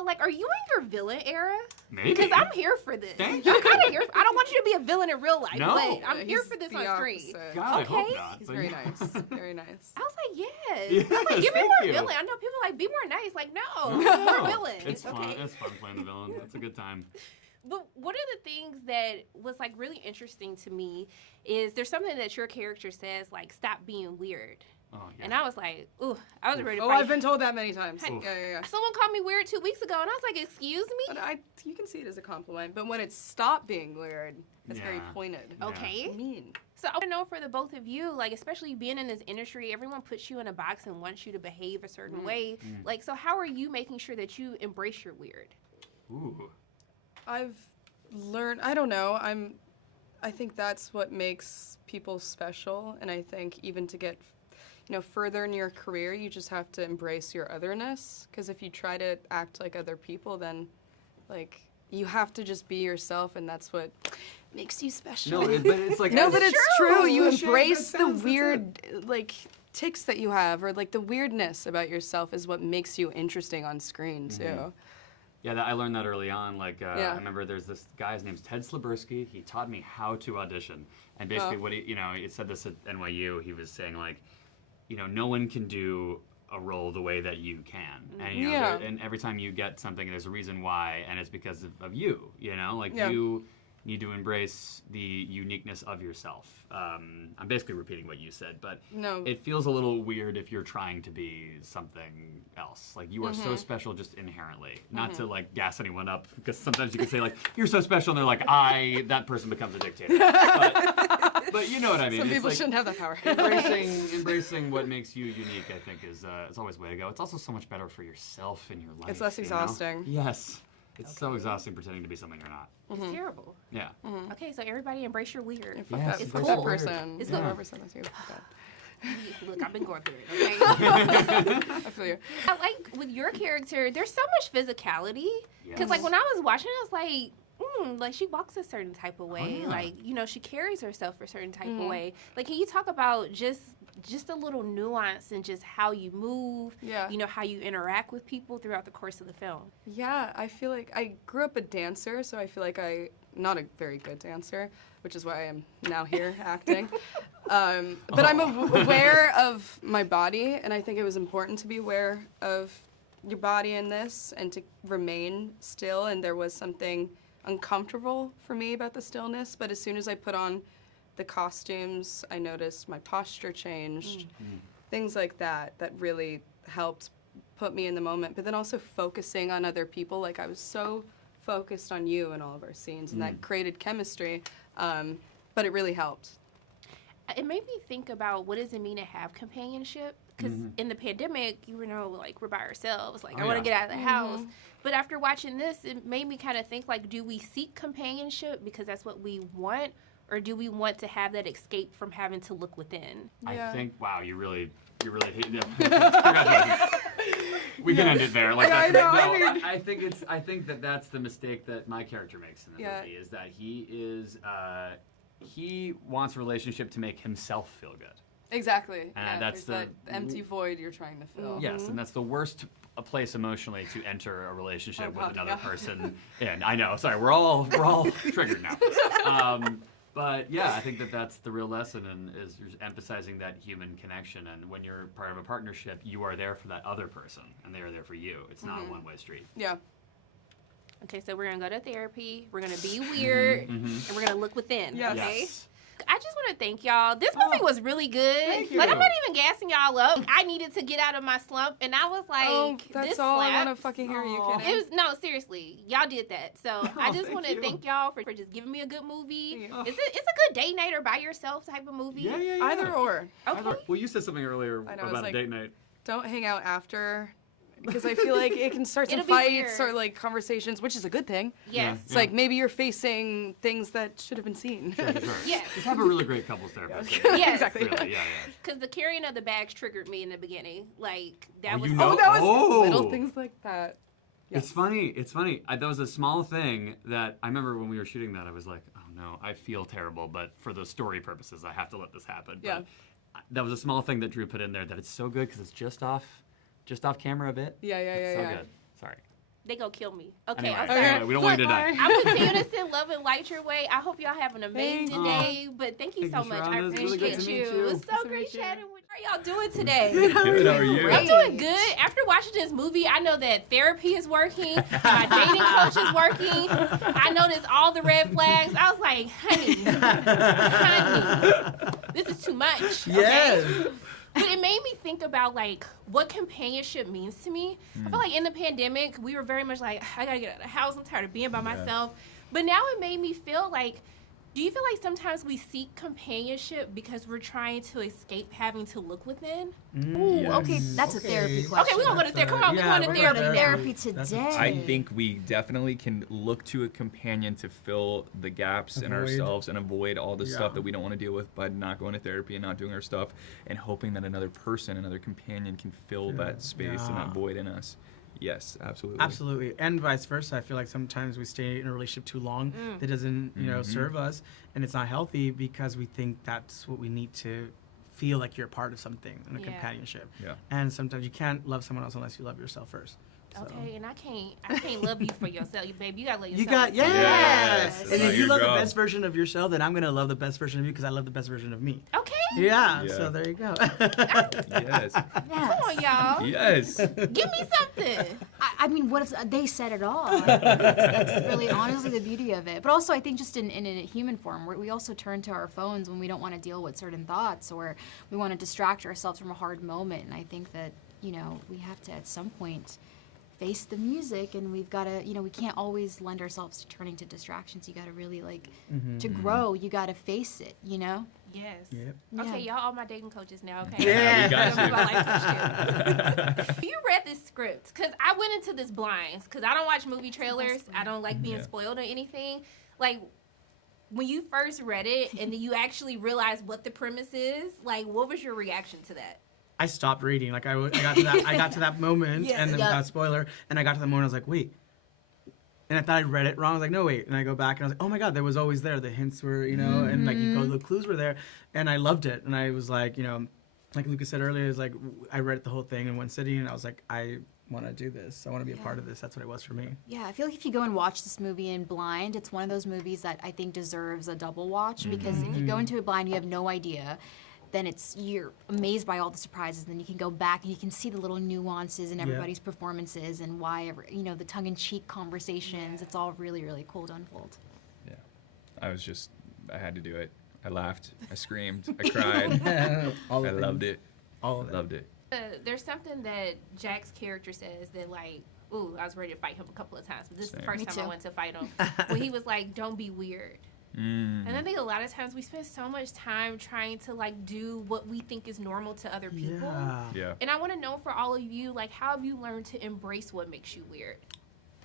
y'all, like, are you in your villain era? Maybe. Because I'm here for this. Thank I'm kind of here. I don't want you to be a villain in real life, No. but I'm here for this on screen. God, I hope not. He's but very yeah. nice. Very nice. I was like, yes. Yes, I was like, give me thank more you. villain. I know people are like, be more nice. Like, no, No. more villain. It's fun. Okay. It's fun playing the villain. It's a good time. But one of the things that was like really interesting to me is there's something that your character says, like, stop being weird. Oh, yeah. And I was like, ooh, I was ready to Oh, fight. I've been told that many times. Hey, Yeah. Someone called me weird 2 weeks ago, and I was like, excuse me? But you can see it as a compliment. But when it's stopped being weird, it's very Yeah. pointed. Yeah. Okay. Mean. So I want to know for the both of you, like, especially being in this industry, everyone puts you in a box and wants you to behave a certain way. Like, so how are you making sure that you embrace your weird? Ooh. I've learned, I don't know, I think that's what makes people special, and I think even to get, further in your career, you just have to embrace your otherness, because if you try to act like other people, then, like, you have to just be yourself, and that's what makes you special. No, but it's like... No, but it's true. You It's embrace the that's weird, like, tics that you have, or, like, the weirdness about yourself is what makes you interesting on screen, too. Yeah, I learned that early on. Like, I Yeah. remember there's this guy, his name's Ted Slaburski. He taught me how to audition. And basically what he said this at NYU, he was saying, like, no one can do a role the way that you can. And, and every time you get something, there's a reason why, and it's because of you, Like, you need to embrace the uniqueness of yourself. I'm basically repeating what you said, but it feels a little weird if you're trying to be something else. Like, you are so special just inherently. Not to, like, gas anyone up, because sometimes you can say, like, you're so special, and they're like, that person becomes a dictator. But you know what I mean. Some It's people like, shouldn't have that power. embracing what makes you unique, I think, is always the way to go. It's also so much better for yourself and your life. It's less exhausting. Yes. It's so exhausting pretending to be something you're not. It's terrible. Yeah. Okay, so everybody embrace your weird. And fuck Yes, that, it's fuck cool. that person. It's Yeah. cool. Whoever said that to you, fuck that. Look, I've been going through it, okay? I feel you. I like with your character, there's so much physicality. Because, Yes. like, when I was watching, I was like, she walks a certain type of way. yeah. Like, she carries herself a certain type of way. Like, can you talk about just a little nuance in just how you move, Yeah. How you interact with people throughout the course of the film? Yeah, I feel like I grew up a dancer, so I feel like not a very good dancer, which is why I am now here acting. But I'm aware of my body, and I think it was important to be aware of your body in this and to remain still, and there was something uncomfortable for me about the stillness, but as soon as I put on the costumes, I noticed my posture changed, things like that really helped put me in the moment, but then also focusing on other people. Like, I was so focused on you in all of our scenes, and that created chemistry, but it really helped. It made me think about what does it mean to have companionship? Because in the pandemic, like, we're by ourselves. Like, I want to get out of the house. But after watching this, it made me kind of think, like, do we seek companionship because that's what we want? Or do we want to have that escape from having to look within? I think, wow, you really hate them. We can end it there. Like, Yeah, that's, I know, no, I think that's the mistake that my character makes in the movie, is that he wants a relationship to make himself feel good. Exactly. And that's that empty void you're trying to fill. Yes, and that's the worst place emotionally to enter a relationship with another yeah. person in. I know. Sorry, we're all triggered now. But yeah, I think that's the real lesson, and is emphasizing that human connection. And when you're part of a partnership, you are there for that other person, and they are there for you. It's not a one-way street. Yeah. Okay, so we're going to go to therapy, we're going to be weird, and we're going to look within, Yes. okay? Yes. I just want to thank y'all. This movie was really good. Thank you. Like, I'm not even gassing y'all up. I needed to get out of my slump, and I was like, that's this all I slaps. want to fucking hear. You It kidding? was no, seriously, y'all did that. So I just thank want to you. thank y'all for just giving me a good movie. Yeah. It's a good date night or by yourself type of movie. Yeah. Either or. Okay. Well, you said something earlier I know, it's about like- a date night. Don't hang out after, because I feel like it can start some It'll be fights weird. or like conversations, which is a good thing. Yes. It's like maybe you're facing things that should have been seen. Sure. Yes. Just have a really great couples therapist. Yes. Exactly. Really, yeah. Because the carrying of the bags triggered me in the beginning. Like, that Oh, was... you know- That was Oh. little things like that. Yes. It's funny. That was a small thing that I remember when we were shooting that. I was like, oh no, I feel terrible, but for the story purposes, I have to let this happen. Yeah. But that was a small thing that Drew put in there that it's so good because it's just off camera a bit. Yeah. So good. Sorry. They gonna kill me. Anyway, I'm sorry. we don't want you to die. I'm continuing to send love and light your way. I hope y'all have an amazing day. But thank you so much. I appreciate you. It was so great chatting with you. How are y'all doing today? Good, how are you? I'm doing good. After watching this movie, I know that therapy is working. My dating coach is working. I noticed all the red flags. I was like, honey, this is too much. Yes. Okay? But it made me think about, like, what companionship means to me. I feel like in the pandemic, we were very much like, I gotta get out of the house. I'm tired of being by myself. But now it made me feel like, do you feel like sometimes we seek companionship because we're trying to escape having to look within? Ooh, okay, that's a therapy question. Okay, we're gonna go to therapy. Come on, we're going to therapy. Therapy today. I think we definitely can look to a companion to fill the gaps in ourselves and avoid all the stuff that we don't want to deal with by not going to therapy and not doing our stuff, and hoping that another person, another companion can fill that space and that void in us. Yes, absolutely. Absolutely. And vice versa. I feel like sometimes we stay in a relationship too long that doesn't, serve us, and it's not healthy because we think that's what we need to feel like you're a part of something in a companionship. Yeah. And sometimes you can't love someone else unless you love yourself first. So. Okay, and I can't love you for yourself, baby. You gotta love yourself. You got yes. And if you love go. the best version of yourself, then I'm gonna love the best version of you because I love the best version of me. Okay. Yeah. So there you go. Yes. Come on, y'all. Yes. Give me something. I mean, they said it all. That's really honestly the beauty of it. But also, I think just in a human form, we also turn to our phones when we don't want to deal with certain thoughts or we want to distract ourselves from a hard moment. And I think that, we have to at some point face the music, and we've got to, we can't always lend ourselves to turning to distractions. You got to really, to grow, you got to face it, Yes. Yep. Okay, y'all all my dating coaches now, okay? Yeah. We got You read this script, because I went into this blind, because I don't watch movie trailers. I don't like being spoiled or anything. Like, when you first read it, and then you actually realized what the premise is, like, what was your reaction to that? I stopped reading. Like I got to that moment, and then that spoiler, and I got to the moment. I was like, wait. And I thought I read it wrong. I was like, no, wait. And I go back, and I was like, oh my God, that was always there. The hints were, and like the clues were there, and I loved it. And I was like, like Lukas said earlier, it was like I read the whole thing in one sitting, and I was like, I want to do this. I want to be a part of this. That's what it was for me. Yeah, I feel like if you go and watch this movie in blind, it's one of those movies that I think deserves a double watch because if you go into it blind, you have no idea. Then you're amazed by all the surprises. Then you can go back and you can see the little nuances in everybody's performances and why, the tongue-in-cheek conversations. It's all really, really cool to unfold. Yeah. I had to do it. I laughed. I screamed. I cried. I loved it. All of it. Loved it. There's something that Jack's character says that, like, ooh, I was ready to fight him a couple of times, but this is the first time I went to fight him. When he was like, don't be weird. And I think a lot of times we spend so much time trying to like do what we think is normal to other people. Yeah. And I want to know for all of you, like, how have you learned to embrace what makes you weird?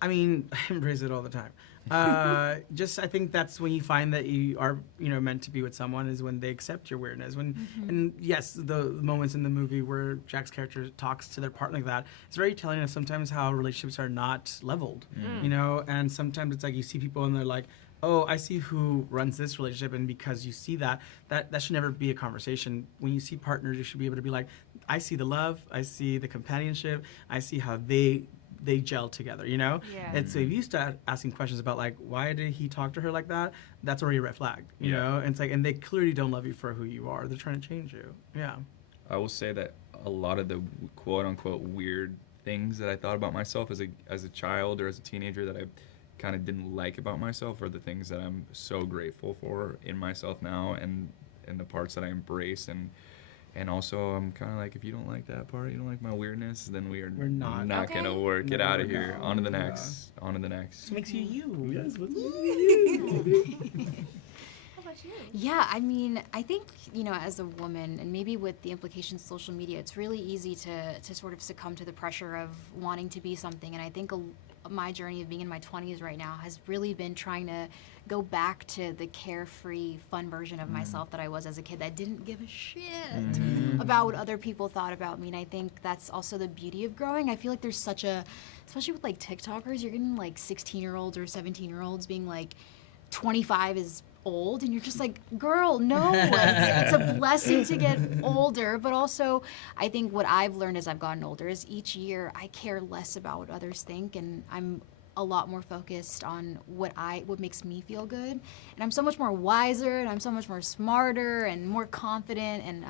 I mean, I embrace it all the time. I think that's when you find that you are, meant to be with someone is when they accept your weirdness. And yes, the moments in the movie where Jack's character talks to their partner like that, it's very telling of sometimes how relationships are not leveled, and sometimes it's like you see people and they're like, oh, I see who runs this relationship, and because you see that should never be a conversation. When you see partners, you should be able to be like, I see the love, I see the companionship, I see how they gel together, Yeah. And so if you start asking questions about like, why did he talk to her like that? That's already a red flag, you know? And it's like, and they clearly don't love you for who you are. They're trying to change you. Yeah. I will say that a lot of the quote unquote weird things that I thought about myself as a child or as a teenager that I kind of didn't like about myself are the things that I'm so grateful for in myself now and the parts that I embrace and also I'm kind of like, if you don't like that part, you don't like my weirdness, then we're not gonna work. Get out of here. On to the next. On to the next. What makes you you? Yes, what How about you? Yeah, I mean, I think, as a woman, and maybe with the implications of social media, it's really easy to sort of succumb to the pressure of wanting to be something. And I think my journey of being in my 20s right now has really been trying to go back to the carefree, fun version of myself that I was as a kid that didn't give a shit about what other people thought about me. And I think that's also the beauty of growing. I feel like there's especially with like TikTokers, you're getting like 16-year-olds or 17-year-olds being like, 25 is old, and you're just like, girl, no. It's a blessing to get older, but also I think what I've learned as I've gotten older is each year I care less about what others think, and I'm a lot more focused on what makes me feel good, and I'm so much more wiser, and I'm so much more smarter and more confident, and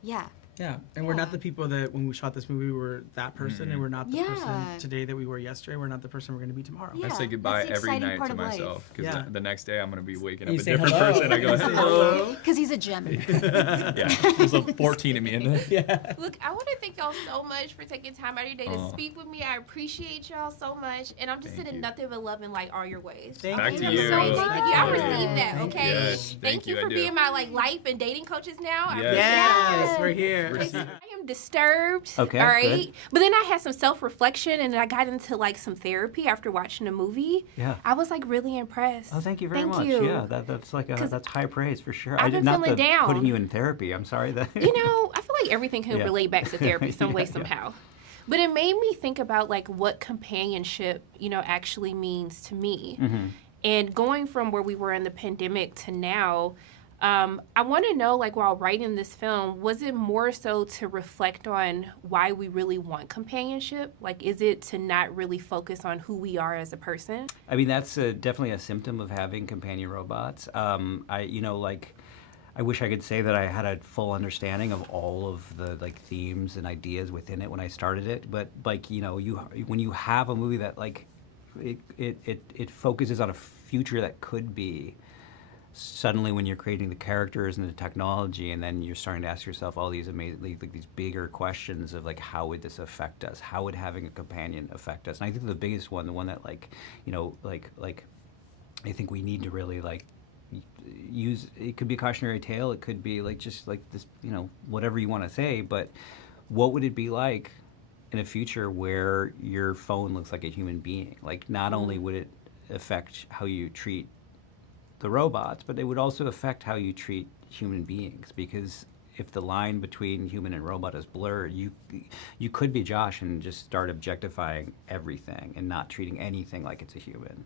yeah. Yeah, and we're not the people that when we shot this movie we were that person, and we're not the person Yeah. today that we were yesterday. We're not the person we're going to be tomorrow. Yeah. I say goodbye that's the every exciting night part to of life. myself because Yeah. the next day I'm gonna be waking up You a say different hello. person. I go You say hello. Because he's a Gemini. Yeah, there's like 14 of me in there. Yeah. Look, I want to thank y'all so much for taking time out of your day to Aw. speak with me. I appreciate y'all so much, and I'm just Thank sending you. nothing but love and light all your ways. Thank Back you. to Thank you. you so much. Thank you. I Yes. received that. Thank Okay. you. Yes, Thank you I for do. being my life and dating coaches now. I Yes. Yes, we're here. Receive it. I am disturbed. Okay, All right. good. But then I had some self-reflection, and I got into like some therapy after watching the movie. Yeah. I was like really impressed. Oh, thank you very Thank much. you. Yeah, that's like 'Cause that's high praise for sure. I've I been did not feeling down. putting you in therapy. I'm sorry that. You know, I feel like everything can Yeah. relate back to therapy some way, Yeah, yeah. somehow. But it made me think about like what companionship, actually means to me. Mm-hmm. And going from where we were in the pandemic to now, I want to know, like, while writing this film, was it more so to reflect on why we really want companionship? Like, is it to not really focus on who we are as a person? I mean, that's definitely a symptom of having companion robots. I wish I could say that I had a full understanding of all of the like themes and ideas within it when I started it. But like when you have a movie that like it focuses on a future that could be. Suddenly, when you're creating the characters and the technology, and then you're starting to ask yourself all these amazing, like these bigger questions of like, how would this affect us? How would having a companion affect us? And I think the biggest one, the one that like I think we need to really like use. It could be a cautionary tale. It could be like just like this, whatever you want to say. But what would it be like in a future where your phone looks like a human being? Like, not only would it affect how you treat the robots, but it would also affect how you treat human beings, because if the line between human and robot is blurred, you could be Josh and just start objectifying everything and not treating anything like it's a human.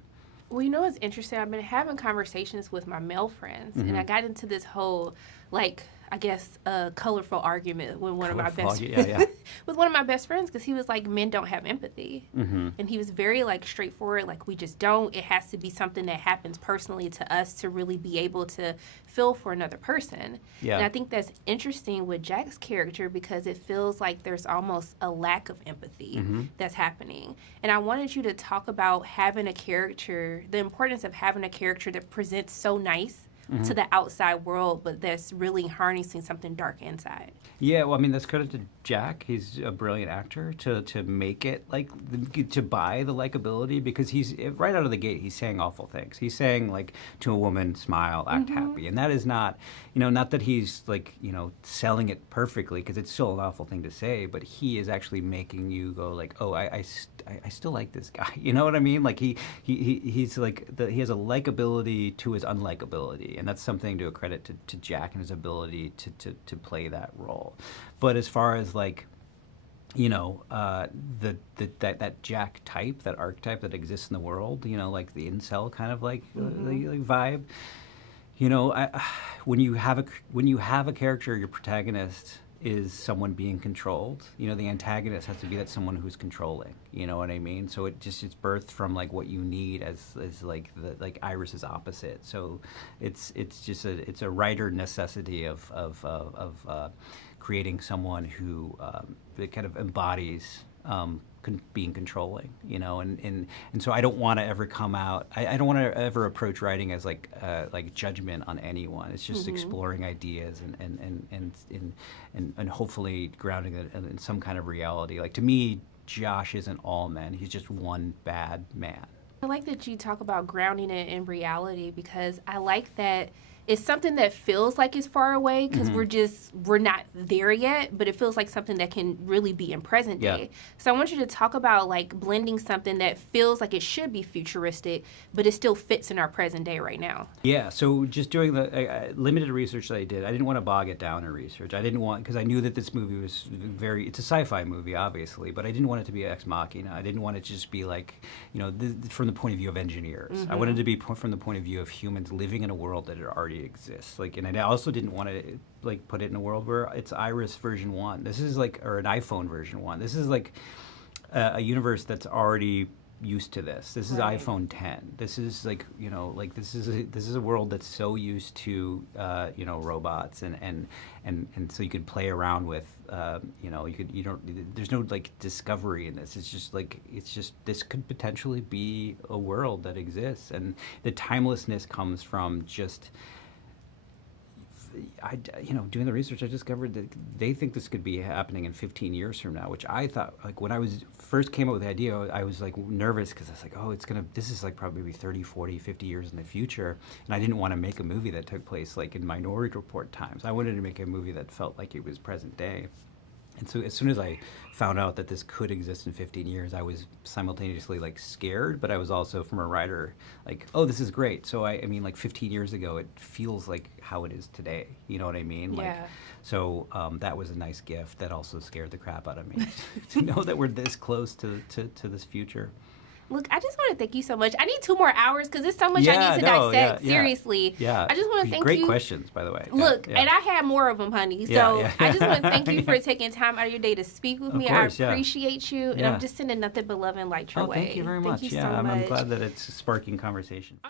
Well, what's interesting? I've been having conversations with my male friends, and I got into this whole, like, I guess, colorful argument with one of my best with one of my best friends, because he was like, men don't have empathy. And he was very like straightforward, like, we just don't. It has to be something that happens personally to us to really be able to feel for another person. Yeah. And I think that's interesting with Jack's character, because it feels like there's almost a lack of empathy that's happening. And I wanted you to talk about having a character, the importance of having a character that presents so nice to the outside world, but that's really harnessing something dark inside. Yeah, well, I mean, that's credit to Jack. He's a brilliant actor to make it like to buy the likability, because he's right out of the gate. He's saying awful things. He's saying like to a woman, smile, act happy, and that is not, not that he's like selling it perfectly, because it's still an awful thing to say. But he is actually making you go like, oh, I still like this guy. You know what I mean? Like he's like he has a likability to his unlikability, and that's something to accredit to Jack and his ability to play that role. But as far as like, that Jack type, that archetype that exists in the world, like the incel kind of like vibe, when you have a character, your protagonist is someone being controlled. The antagonist has to be that someone who's controlling. You know what I mean? So it's birthed from like what you need as like the like Iris's opposite. So it's a writer necessity of creating someone who that kind of embodies being controlling, and so I don't want to ever come out. I don't want to ever approach writing as like judgment on anyone. It's just exploring ideas and hopefully grounding it in some kind of reality. Like, to me, Josh isn't all men. He's just one bad man. I like that you talk about grounding it in reality, because I like that it's something that feels like it's far away because we're not there yet, but it feels like something that can really be in present day. So I want you to talk about like blending something that feels like it should be futuristic, but it still fits in our present day right now. Yeah, so just doing the limited research that I did, I didn't want to bog it down in research. I didn't want, because I knew that this movie was it's a sci-fi movie, obviously, but I didn't want it to be ex machina. I didn't want it to just be like, from the point of view of engineers. I wanted it to be from the point of view of humans living in a world that already exists. Like, and I also didn't want to like put it in a world where it's Iris version 1. This is like, or an iPhone version 1. This is like a universe that's already used to this. This is iPhone 10. This is like, this is a world that's so used to robots and so you could play around with there's no like discovery in this. It's just this could potentially be a world that exists, and the timelessness comes from just doing the research. I discovered that they think this could be happening in 15 years from now, which I thought, like, when I was first came up with the idea, I was like nervous because I was like, this is like probably 30, 40, 50 years in the future, and I didn't want to make a movie that took place like in Minority Report times. I wanted to make a movie that felt like it was present day. And so as soon as I found out that this could exist in 15 years, I was simultaneously like scared, but I was also, from a writer, like, oh, this is great. So I mean, like 15 years ago, it feels like how it is today. You know what I mean? Yeah. Like, so that was a nice gift that also scared the crap out of me to know that we're this close to this future. Look, I just want to thank you so much. I need 2 more hours because there's so much I need to dissect. Seriously. Yeah. I just want to thank you. Great questions, by the way. Look, and I had more of them, honey. So I just want to thank you for taking time out of your day to speak with me. Course, I appreciate you. And I'm just sending nothing but love and light your way. Thank you very much. Thank you so I'm much. glad that it's sparking conversation.